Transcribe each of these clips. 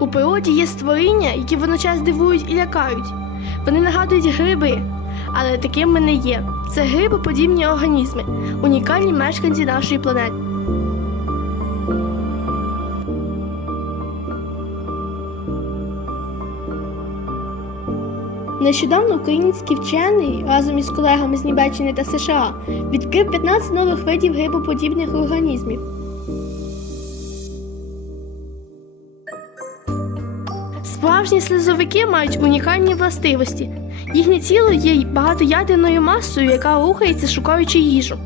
У природі є створіння, які водночас дивують і лякають. Вони нагадують гриби, але такими не є. Це грибоподібні організми, унікальні мешканці нашої планети. Нещодавно український вчений разом із колегами з Німеччини та США відкрив 15 нових видів грибоподібних організмів. Справжні слизовики мають унікальні властивості. Їхнє тіло є багатоядерною масою, яка рухається, шукаючи їжу.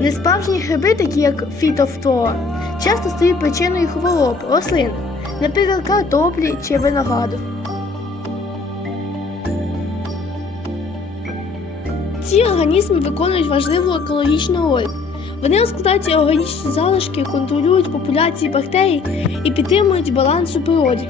Несправжні гриби, такі як фітофтора, часто стають причиною хвороб рослин, наприклад, картоплі чи винограду. Ці організми виконують важливу екологічну роль. Вони розкладають органічні залишки, контролюють популяції бактерій і підтримують баланс у природі.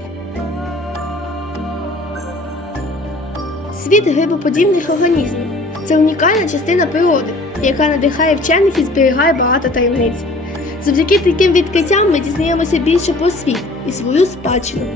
Світ грибоподібних організмів це унікальна частина природи, яка надихає вчених і зберігає багато таємниць. Завдяки таким відкриттям ми дізнаємося більше про світ і свою спадщину.